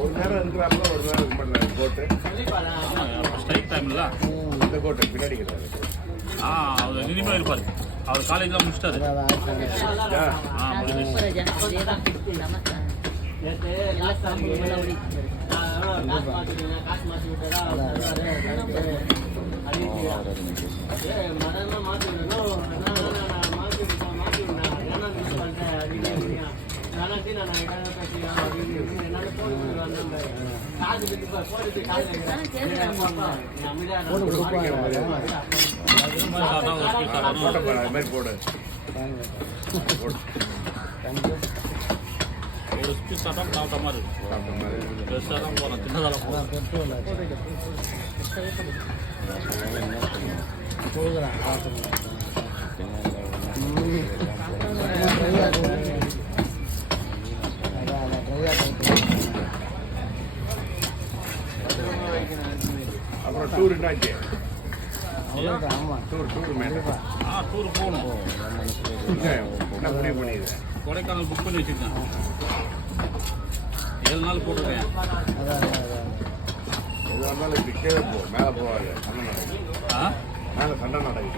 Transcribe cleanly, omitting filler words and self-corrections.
ஒரு நேரம் இருக்கிறாப்புல ஒரு நேரம் இருக்க மாட்டாங்க கோட்டு. ஸ்ட்ரைக் டைம்ல இந்த கோட்டு பின்னாடி அவர் இனிமேல் இருப்பார். அவர் காலேஜ்லாம் முடிச்சிட்டாரு. போடு ஒரு ஸ்பீட் சாப்பிட்டா சாப்பிட்ட மாதிரி இருக்கும். பெருசாக தான் போகிறோம், சின்னதால போகிறோம். அப்புறம் டூர் என்னாச்சு? டூர் டூர் போகணும். என்ன முடிவு பண்ணிடுறேன்? கொடைக்கானல் புக் பண்ணி வச்சுருக்கேன். 7 நாள் போட்டுருக்கேன். எது வந்தாலும் இப்படி கீழே போ, மேலே போவாது. சண்டை நடக்குது. மேலே சண்டை நடக்குது.